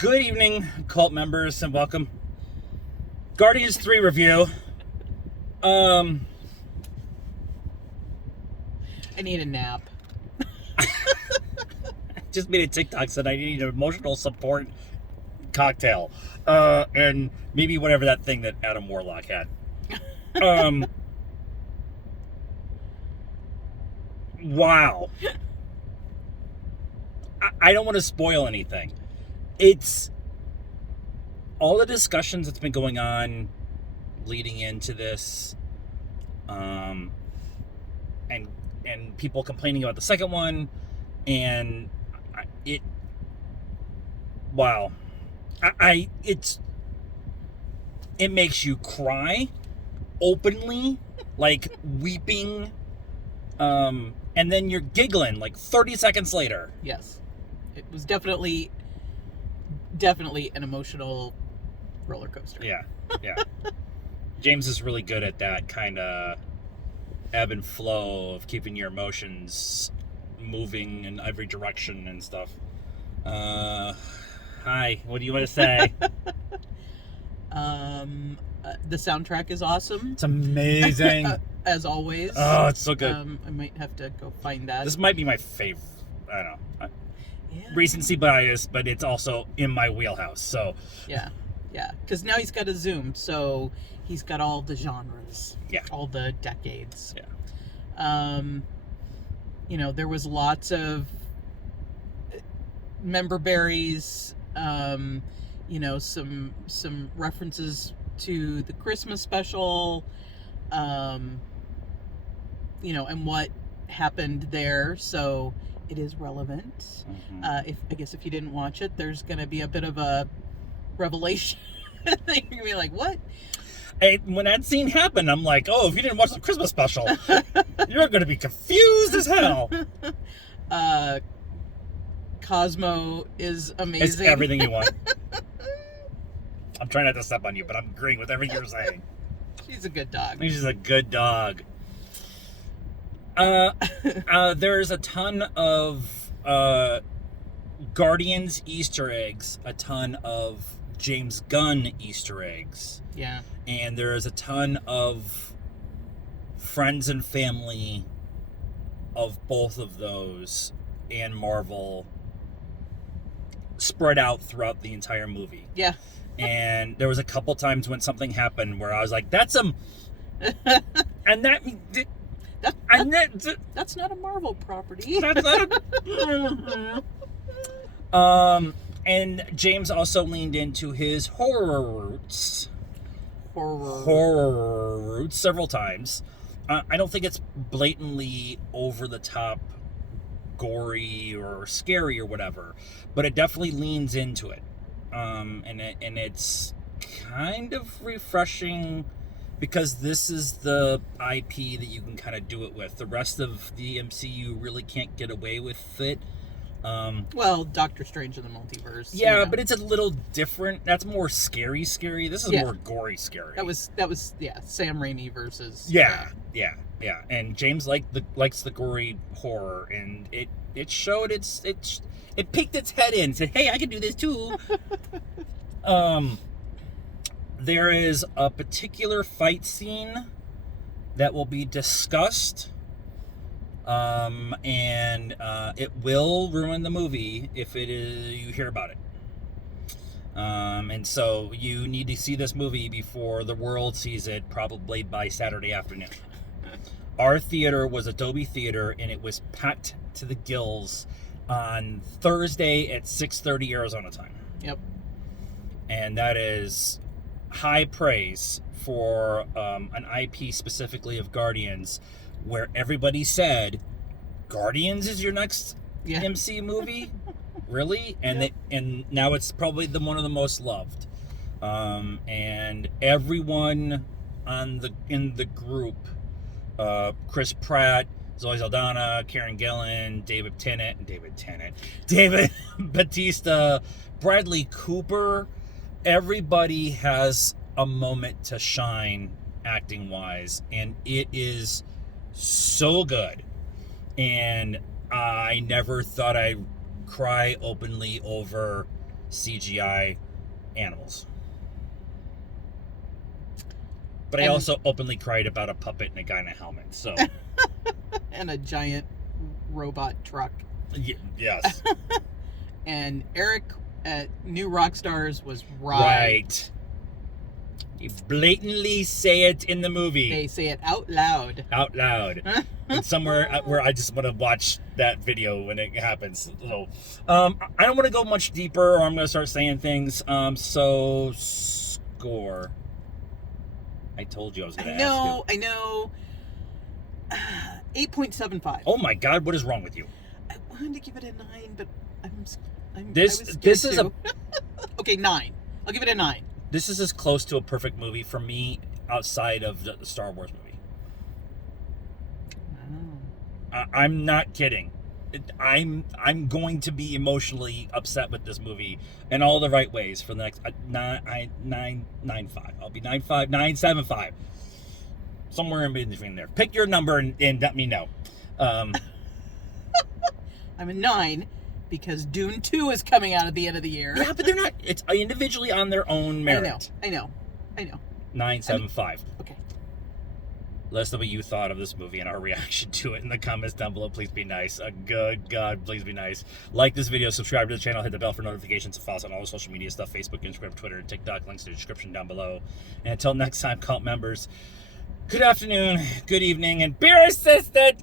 Good evening, cult members, and welcome. Guardians 3 review. I need a nap. Just made a TikTok said I need an emotional support cocktail. And maybe whatever that thing that Adam Warlock had. Wow. I don't want to spoil anything. It's all the discussions that's been going on leading into this, and people complaining about the second one, and it makes you cry openly, like weeping, and then you're giggling like 30 seconds later. Yes. It was definitely an emotional roller coaster. Yeah. James is really good at that kind of ebb and flow of keeping your emotions moving in every direction and stuff. Hi, what do you want to say? The soundtrack is awesome. It's amazing. As always. Oh, it's so good. I might have to go find that. This might be my favorite. I don't know. Yeah. Recency bias, but it's also in my wheelhouse. So Yeah. Because now he's got a Zoom, so he's got all the genres. Yeah. All the decades. Yeah. There was lots of member berries. Some references to the Christmas special. And what happened there. So it is relevant. Mm-hmm. If you didn't watch it, there's going to be a bit of a revelation. You're going to be like, what? When that scene happened, I'm like, oh, if you didn't watch the Christmas special, you're going to be confused as hell. Cosmo is amazing. It's everything you want. I'm trying not to step on you, but I'm agreeing with everything you're saying. She's a good dog. She's a good dog. There's a ton of Guardians Easter eggs, a ton of James Gunn Easter eggs. Yeah. And there's a ton of friends and family of both of those and Marvel spread out throughout the entire movie. Yeah. And there was a couple times when something happened where I was like, that's and that's not a Marvel property. That's not a... And James also leaned into his horror roots several times. I don't think it's blatantly over the top gory or scary or whatever, but it definitely leans into it. And it's kind of refreshing because this is the IP that you can kind of do it with. The rest of the MCU really can't get away with it. Well, Doctor Strange in the Multiverse. Yeah, but it's a little different. That's more scary. This is more gory scary. That was Sam Raimi versus. Yeah. And James likes the gory horror, and it showed it peeked its head in and said, hey, I can do this too. There is a particular fight scene that will be discussed, and it will ruin the movie if you hear about it. And so you need to see this movie before the world sees it, probably by Saturday afternoon. Our theater was a Dolby Theater, and it was packed to the gills on Thursday at 6:30 Arizona time. Yep. And that is high praise for an IP specifically of Guardians, where everybody said, Guardians is your next MC movie? Really? And and now it's probably one of the most loved. And everyone in the group, Chris Pratt, Zoe Saldana, Karen Gillan, David Bautista, Bradley Cooper, everybody has a moment to shine acting wise, and it is so good. And I never thought I'd cry openly over CGI animals. But I And- also openly cried about a puppet and a guy in a helmet. So And a giant robot truck. yes, And Eric at New Rockstars was right. You blatantly say it in the movie. They say it out loud. Out loud. And somewhere where I just want to watch that video when it happens. So, I don't want to go much deeper, or I'm going to start saying things. So score. I told you I was going to ask you. I know. 8.75. Oh my God! What is wrong with you? I wanted to give it a 9, but I was This is scared to. Okay, 9. I'll give it a 9. This is as close to a perfect movie for me outside of the Star Wars movie. I'm not kidding. I'm going to be emotionally upset with this movie in all the right ways for the next 9.5. I'll be 9.5, 9.75. Somewhere in between there. Pick your number and let me know. I'm a 9 because Dune 2 is coming out at the end of the year. Yeah, but they're not. It's individually on their own merit. I know. 9.75. Okay. Let us know what you thought of this movie and our reaction to it in the comments down below. Please be nice. Good God, please be nice. Like this video, subscribe to the channel, hit the bell for notifications, and follow us on all the social media stuff, Facebook, Instagram, Twitter, and TikTok. Links in the description down below. And until next time, cult members, good afternoon, good evening, and beer assisted!